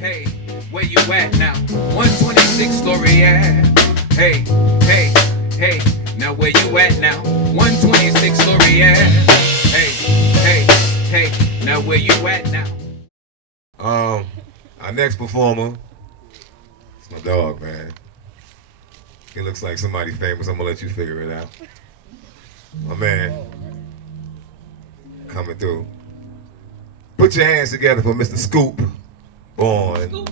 Hey, where you at now? 126 story, yeah. Hey, hey, hey, now where you at now? 126 story, yeah. Hey, hey, hey, now where you at now? Our next performer, it's my dog, man. He looks like somebody famous. I'm gonna let you figure it out. My man, coming through. Put your hands together for Mr. Scoop, BornLuv.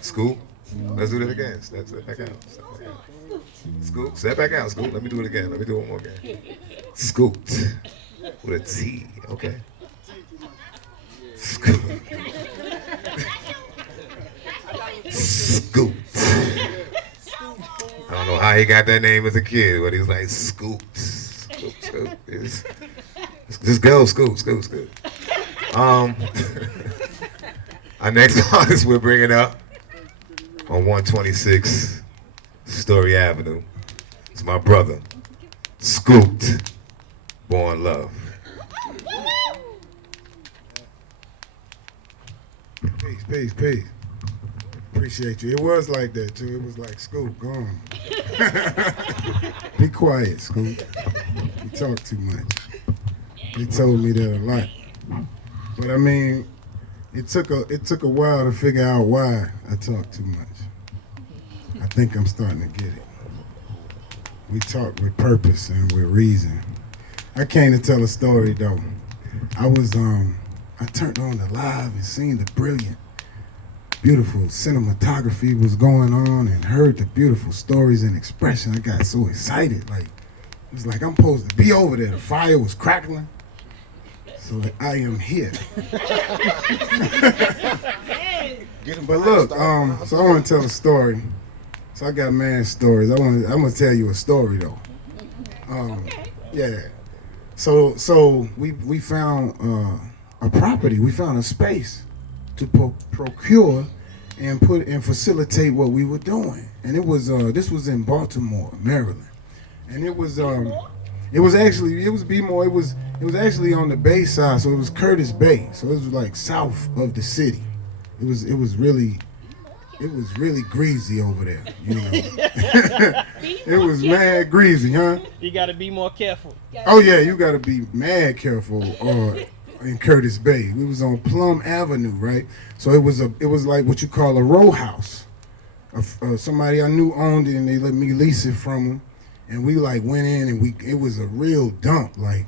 Scoop. Let's do that again. Step back out. Step back out. Scoop. Step back out, Scoop. Let me do it again. Let me do it one more again. Scooped. With a T. Okay. Scoop. Scooped. I don't know how he got that name as a kid, but he was like scooped. Scoop. Just go, Scoop. Our next artist we're bringing up on 126 Story Avenue. It's my brother, Scooped, BornLuv. Peace. Appreciate you. It was like that too. It was like, Scoop, go on. Be quiet, Scoop. You talk too much. They told me that a lot. But I mean, it took a while to figure out why I talk too much. I think I'm starting to get it. We talk with purpose and with reason. I came to tell a story though. I turned on the live and seen the brilliant, beautiful cinematography was going on and heard the beautiful stories and expression. I got so excited. Like, it was like I'm supposed to be over there. The fire was crackling. So I am here. But look, so I want to tell a story. So I got mad stories. I'm gonna tell you a story though. Yeah. So we found a property. We found a space to procure and put and facilitate what we were doing. And it was this was in Baltimore, Maryland. And it was actually on the bay side, so it was Curtis Bay. So it was like south of the city. It was really greasy over there, you know. It was mad greasy, huh? You gotta be more careful. Oh yeah, you gotta be mad careful in Curtis Bay. We was on Plum Avenue, right? So it was like what you call a row house. Somebody I knew owned it and they let me lease it from them. And we like went in and it was a real dump, like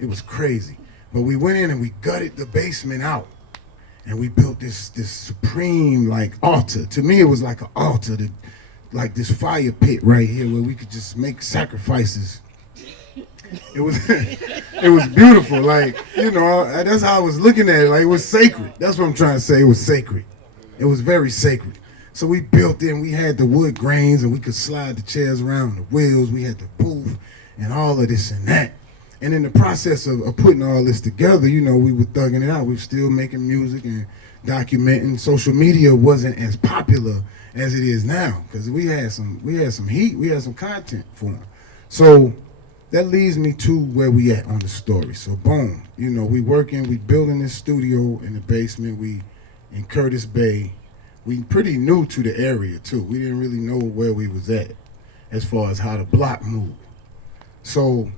it was crazy. But we went in and we gutted the basement out. And we built this supreme like altar. To me, it was like an altar, like this fire pit right here where we could just make sacrifices. It was beautiful, like, you know, that's how I was looking at it. Like, it was sacred. That's what I'm trying to say. It was sacred. It was very sacred. So we built in. We had the wood grains, and we could slide the chairs around the wheels. We had the booth and all of this and that. And in the process of putting all this together, you know, we were thugging it out. We were still making music and documenting. Social media wasn't as popular as it is now because we had some heat, we had some content for them. So that leads me to where we at on the story. So boom, you know, we building this studio in the basement. We in Curtis Bay. We pretty new to the area too. We didn't really know where we was at as far as how the block moved. So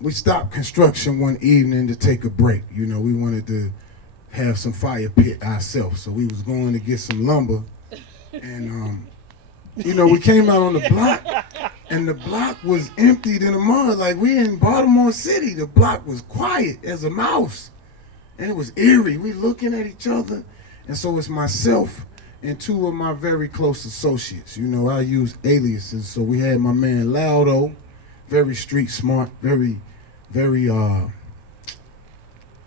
we stopped construction one evening to take a break. You know, we wanted to have some fire pit ourselves. So we was going to get some lumber. And, you know, we came out on the block and the block was emptied in the mud. Like, we in Baltimore City. The block was quiet as a mouse. And it was eerie. We looking at each other. And so it's myself and two of my very close associates. You know, I use aliases. So we had my man Laudo, very street smart, very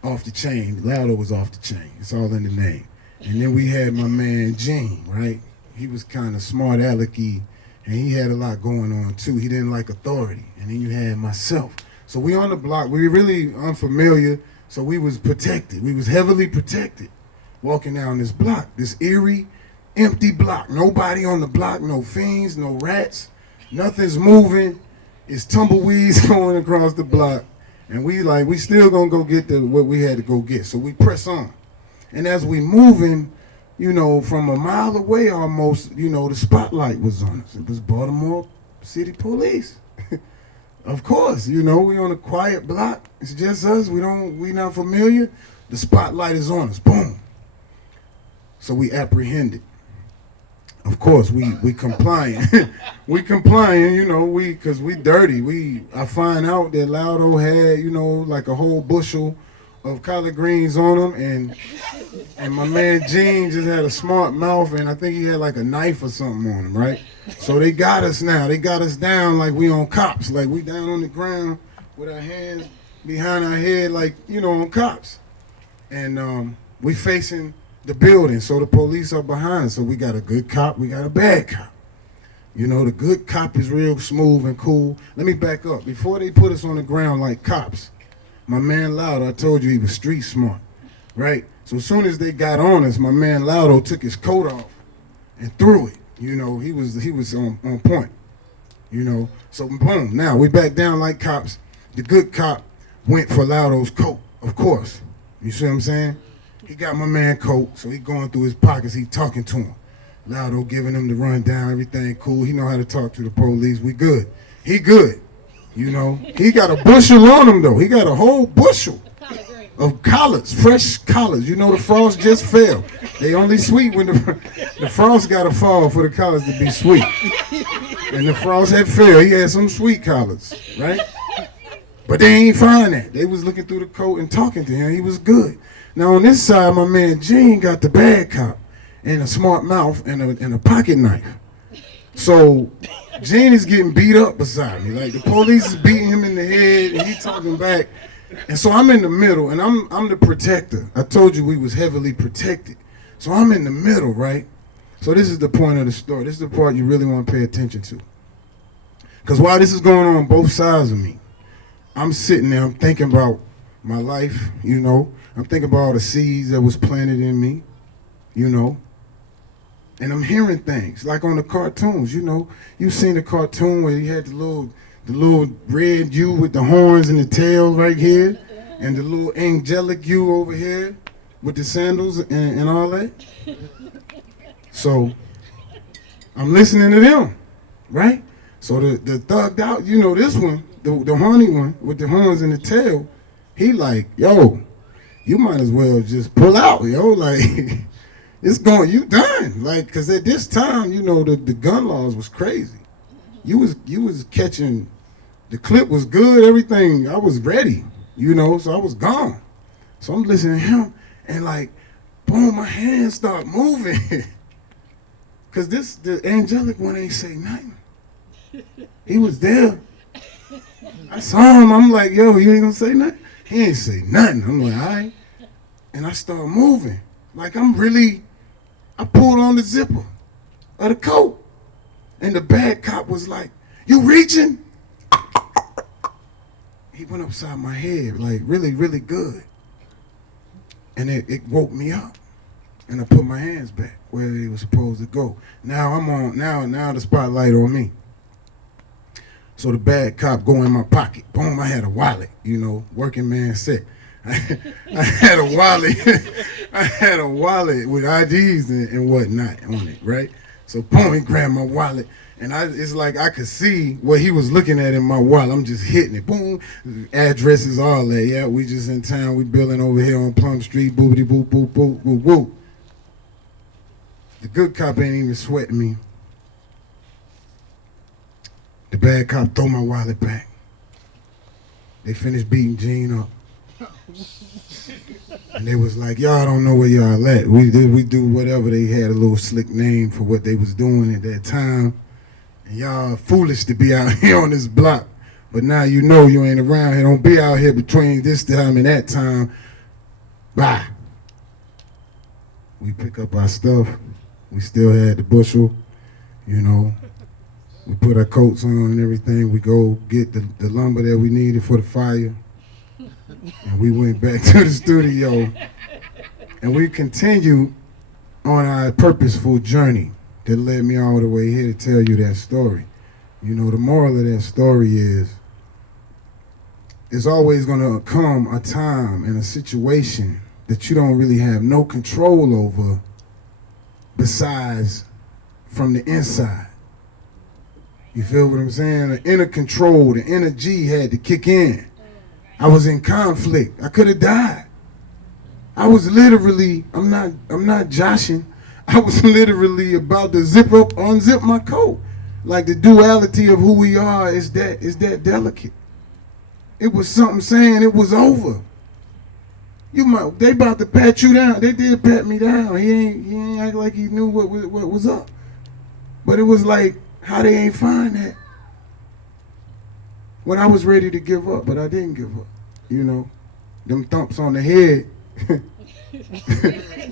off the chain. Laudo was off the chain. It's all in the name. And then we had my man Gene, right? He was kind of smart alecky, and he had a lot going on too. He didn't like authority. And then you had myself. So we on the block. We were really unfamiliar, so we was protected. We was heavily protected walking down this block, this eerie, empty block. Nobody on the block, no fiends, no rats, nothing's moving. It's tumbleweeds going across the block. And we still gonna go get what we had to go get. So we press on. And as we moving, you know, from a mile away almost, you know, the spotlight was on us. It was Baltimore City Police. Of course, you know, we on a quiet block. It's just us. We not familiar. The spotlight is on us. Boom. So we apprehended. Of course, we complying. We complying, you know, cause we dirty. I find out that Laudo had, you know, like a whole bushel of collard greens on him, and my man Gene just had a smart mouth, and I think he had like a knife or something on him, right? So they got us now. They got us down like we on cops, like we down on the ground with our hands behind our head, like, you know, on cops. And we facing the building, so the police are behind us. So we got a good cop, we got a bad cop. You know, the good cop is real smooth and cool. Let me back up. Before they put us on the ground like cops, my man Laudo, I told you he was street smart, right? So as soon as they got on us, my man Laudo took his coat off and threw it. You know, he was on point, you know. So boom, now we back down like cops. The good cop went for Laudo's coat, of course. You see what I'm saying? He got my man coat, so he going through his pockets, he talking to him. Laudo giving him the rundown, everything cool. He know how to talk to the police. We good. He good. You know, he got a bushel on him though. He got a whole bushel of collards, fresh collards. You know, the frost just fell. They only sweet when the frost got to fall for the collards to be sweet. And the frost had fell. He had some sweet collards, right? But they ain't find that. They was looking through the coat and talking to him. He was good. Now on this side, my man Gene got the bad cop and a smart mouth and a pocket knife. So Gene is getting beat up beside me. Like the police is beating him in the head and he talking back. And so I'm in the middle and I'm the protector. I told you we was heavily protected. So I'm in the middle, right? So this is the point of the story. This is the part you really want to pay attention to. Because while this is going on both sides of me, I'm sitting there, I'm thinking about my life, you know. I'm thinking about all the seeds that was planted in me, you know. And I'm hearing things, like on the cartoons, you know. You've seen the cartoon where you had the little red you with the horns and the tail right here, and the little angelic you over here with the sandals and all that. So I'm listening to them, right? So the thugged out, you know, this one, the horny one with the horns and the tail, he like, yo, you might as well just pull out, yo, like, it's going, you done. Like, because at this time, you know, the gun laws was crazy. You was catching, the clip was good, everything, I was ready, you know, so I was gone. So I'm listening to him, and like, boom, my hands start moving. Because the angelic one ain't say nothing. He was there. I saw him, I'm like, yo, you ain't gonna say nothing? He ain't say nothing. I'm like, all right. And I start moving. Like I pulled on the zipper of the coat. And the bad cop was like, you reaching? He went upside my head, like really, really good. And it woke me up. And I put my hands back where they were supposed to go. Now I'm on, now the spotlight on me. So the bad cop go in my pocket. Boom, I had a wallet, you know, working man set. I had a wallet. I had a wallet with IDs and whatnot on it, right? So boom, he grabbed my wallet. And it's like I could see what he was looking at in my wallet. I'm just hitting it. Boom, addresses, all that. Yeah, we just in town. We building over here on Plum Street. Boopity boop, boop, boop, boop, boop. The good cop ain't even sweating me. The bad cop throw my wallet back. They finished beating Gene up. And they was like, y'all don't know where y'all at. We do whatever. They had a little slick name for what they was doing at that time. And y'all foolish to be out here on this block. But now you know you ain't around here. Don't be out here between this time and that time. Bye. We pick up our stuff. We still had the bushel, you know. We put our coats on and everything. We go get the lumber that we needed for the fire. And we went back to the studio. And we continued on our purposeful journey that led me all the way here to tell you that story. You know, the moral of that story is, it's always going to come a time and a situation that you don't really have no control over besides from the inside. You feel what I'm saying? The inner control, the inner G had to kick in. I was in conflict. I could have died. I was literally, I'm not joshing. I was literally about to unzip my coat. Like the duality of who we are is that delicate. It was something saying it was over. They about to pat you down. They did pat me down. He ain't act like he knew what was up. But it was like, how they ain't find that? When I was ready to give up, but I didn't give up. You know, them thumps on the head.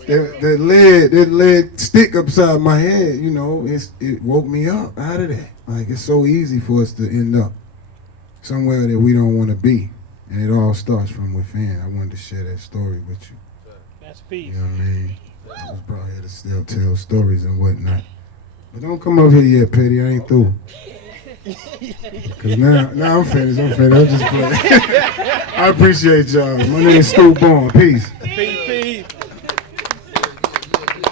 that lead stick upside my head, you know, it woke me up out of that. Like, it's so easy for us to end up somewhere that we don't want to be. And it all starts from within. I wanted to share that story with you. That's peace. You know what I mean? I was brought here to still tell stories and whatnot. But don't come up here yet, Petty. I ain't through. Because now I'm finished. I'm just playing. I appreciate y'all. My name is Stu Born. Peace. Peace, peace.